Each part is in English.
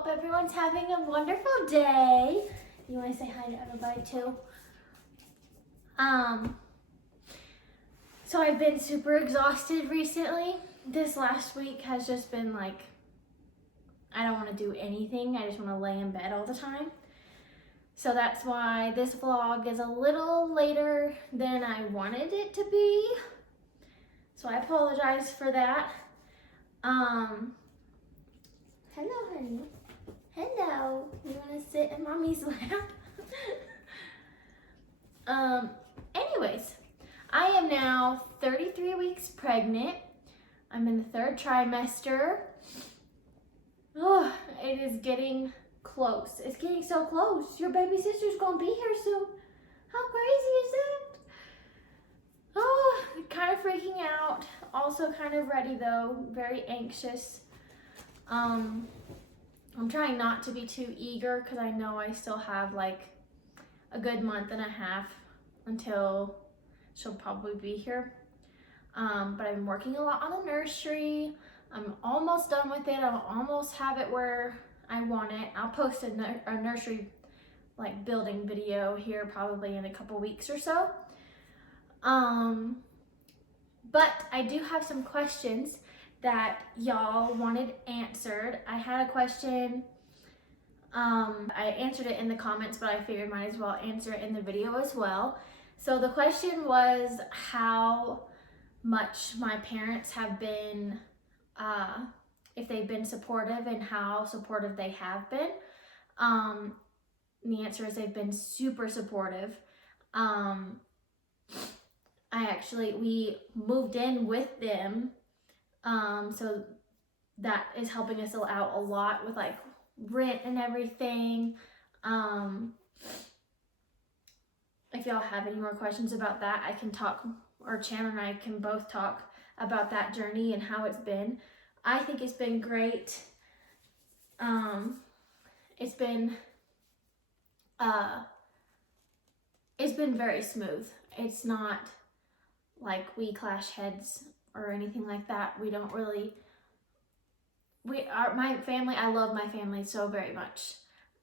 Hope everyone's having a wonderful day. You want to say hi to everybody too? So I've been super exhausted recently. This last week has just been like, I don't want to do anything. I just want to lay in bed all the time. So that's why this vlog is a little later than I wanted it to be. So I apologize for that. Hello, honey. Hello. You want to sit in mommy's lap? Anyways, I am now 33 weeks pregnant. I'm in the 3rd trimester. Oh, it is getting close. It's getting so close. Your baby sister's gonna be here soon. How crazy is that? Oh, kind of freaking out. Also kind of ready though. Very anxious. I'm trying not to be too eager because I know I still have like a good month and a half until she'll probably be here. But I've been working a lot on the nursery. I'm almost done with it. I'll almost have it where I want it. I'll post a nursery like building video here probably in a couple weeks or so. But I do have some questions that y'all wanted answered. I had a question. I answered it in the comments, but I figured might as well answer it in the video as well. So the question was how much my parents have been, if they've been supportive and how supportive they have been. The answer is they've been super supportive. We moved in with them. So that is helping us out a lot with like rent and everything. If y'all have any more questions about that, I can talk, or Chandler and I can both talk about that journey and how it's been. I think it's been great. It's been very smooth. It's not like we clash heads or anything like that. We don't really, my family, I love my family so very much.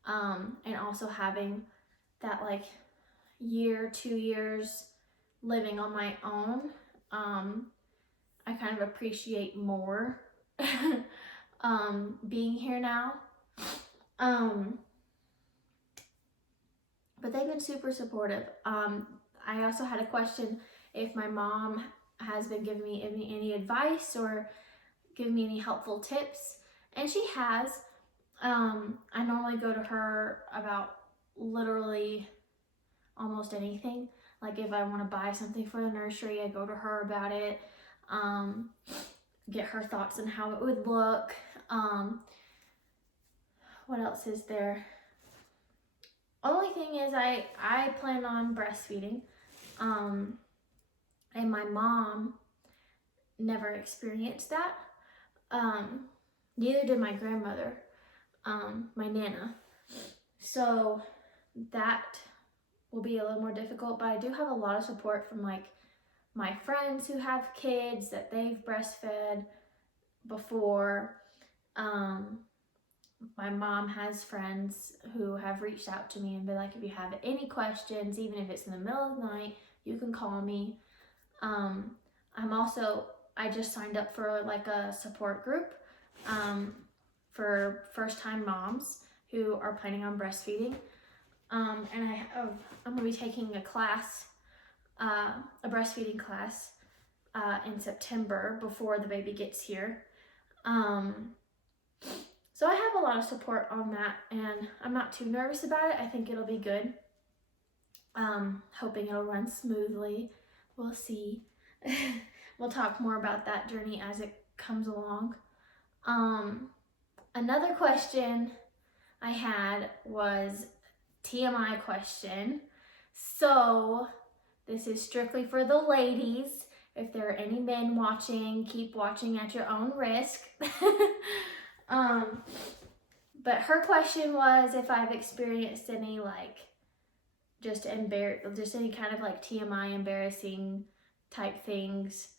And also having that like 2 years living on my own, I kind of appreciate more being here now. But they've been super supportive. I also had a question if my mom has been giving me any advice or giving me any helpful tips, and she has. I normally go to her about literally almost anything. Like if I want to buy something for the nursery, I go to her about it, get her thoughts on how it would look. What else is there? Only thing is I plan on breastfeeding, and my mom never experienced that. Neither did my grandmother, my Nana. So that will be a little more difficult, but I do have a lot of support from like my friends who have kids that they've breastfed before. My mom has friends who have reached out to me and been like, if you have any questions, even if it's in the middle of the night, you can call me. I just signed up for like a support group for first-time moms who are planning on breastfeeding. And I'm gonna be taking a class, a breastfeeding class in September before the baby gets here. So I have a lot of support on that, and I'm not too nervous about it. I think it'll be good. Hoping it'll run smoothly. We'll see. We'll talk more about that journey as it comes along. Another question I had was TMI question. So this is strictly for the ladies. If there are any men watching, keep watching at your own risk. But her question was if I've experienced any like just any kind of like TMI embarrassing type things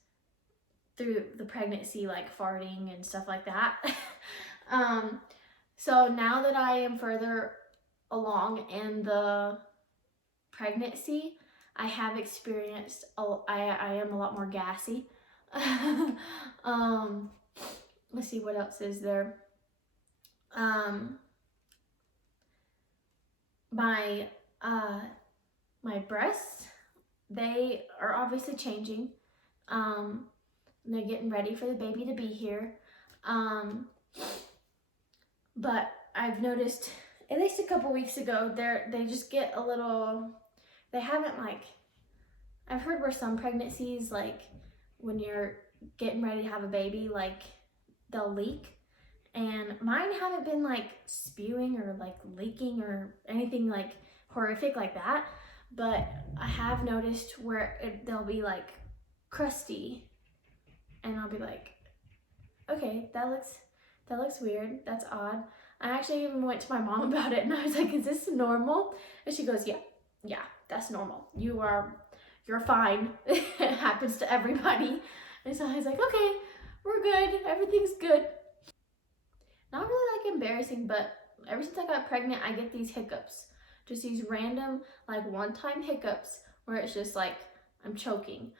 through the pregnancy, like farting and stuff like that. So now that I am further along in the pregnancy, I have experienced, I am a lot more gassy. um, let's see, what else is there? Um, my, uh, my breasts, they are obviously changing. They're getting ready for the baby to be here. Um, but I've noticed at least a couple weeks ago, they just get a little, they haven't like, I've heard where some pregnancies, like when you're getting ready to have a baby, like they'll leak. And mine haven't been like spewing or like leaking or anything like horrific like that. But I have noticed where they'll be like crusty, and I'll be like, okay, that looks weird. That's odd. I actually even went to my mom about it, and I was like, is this normal? And she goes, yeah, that's normal. You're fine. It happens to everybody. And so I was like, okay, we're good. Everything's good. Not really like embarrassing, but ever since I got pregnant, I get these hiccups. Just these random, like one-time hiccups where it's just like, I'm choking.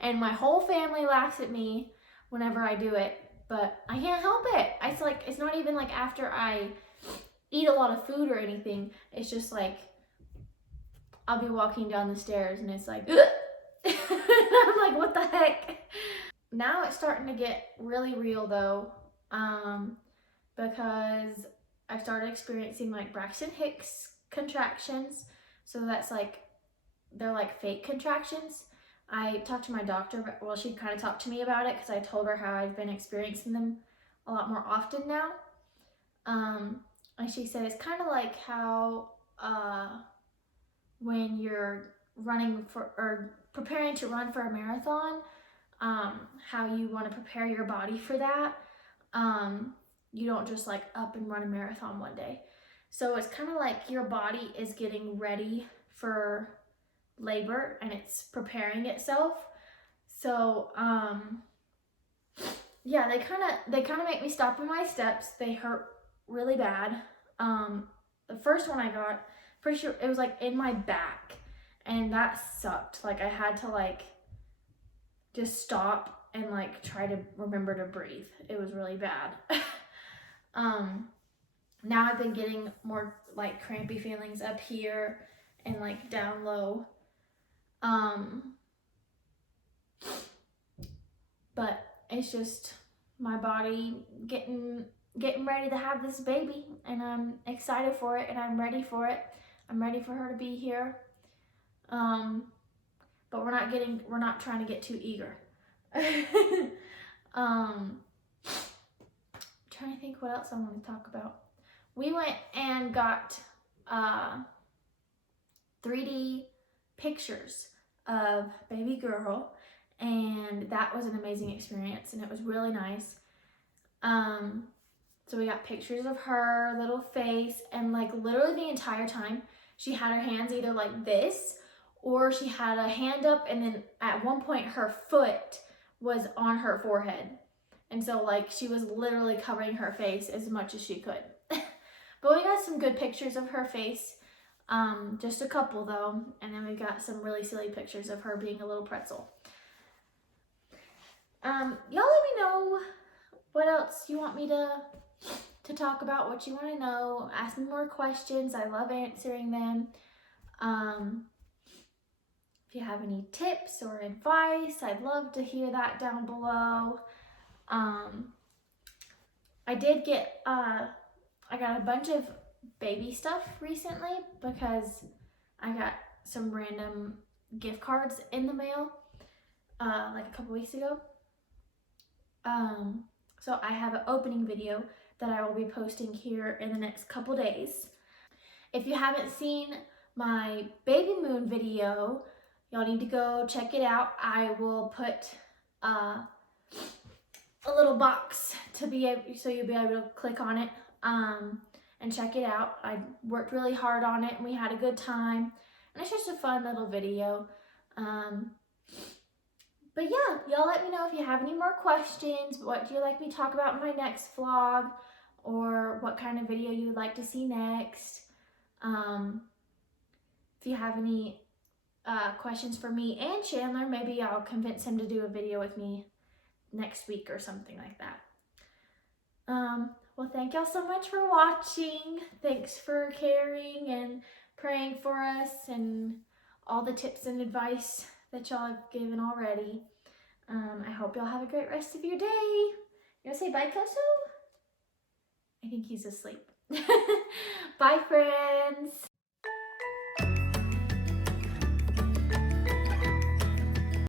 And my whole family laughs at me whenever I do it, but I can't help it. It's not even like after I eat a lot of food or anything. It's just like, I'll be walking down the stairs and it's like, I'm like, what the heck? Now it's starting to get really real though. Because I've started experiencing like Braxton Hicks contractions. So that's like, they're like fake contractions. I talked to my doctor, well, she kind of talked to me about it because I told her how I've been experiencing them a lot more often now. And she said it's kind of like how when you're running for or preparing to run for a marathon, how you want to prepare your body for that. You don't just like up and run a marathon one day. So it's kind of like your body is getting ready for labor and it's preparing itself. So yeah, they kind of make me stop in my steps. They hurt really bad. The first one I got, pretty sure it was like in my back, and that sucked. Like I had to like just stop and like try to remember to breathe. It was really bad. Now I've been getting more like crampy feelings up here and like down low. But it's just my body getting ready to have this baby, and I'm excited for it and I'm ready for it. I'm ready for her to be here. But we're not trying to get too eager. Trying to think what else I want to talk about. We went and got 3D pictures of baby girl, and that was an amazing experience, and it was really nice. So we got pictures of her little face, and like literally the entire time she had her hands either like this, or she had a hand up, and then at one point her foot was on her forehead. And so like she was literally covering her face as much as she could. But we got some good pictures of her face. Just a couple though. And then we got some really silly pictures of her being a little pretzel. Y'all let me know what else you want me to talk about, what you want to know. Ask me more questions. I love answering them. If you have any tips or advice, I'd love to hear that down below. I did get, I got a bunch of baby stuff recently because I got some random gift cards in the mail, like a couple weeks ago. So I have an opening video that I will be posting here in the next couple days. If you haven't seen my baby moon video, y'all need to go check it out. I will put a little box to be able, so you'll be able to click on it and check it out. I worked really hard on it and we had a good time, and it's just a fun little video. But yeah, y'all let me know if you have any more questions. What do you like me to talk about in my next vlog? or what kind of video you would like to see next. If you have any questions for me and Chandler, maybe I'll convince him to do a video with me next week or something like that. Well, thank y'all so much for watching. Thanks for caring and praying for us and all the tips and advice that y'all have given already. I hope y'all have a great rest of your day. You wanna say bye, Koso? I think he's asleep. Bye, friends.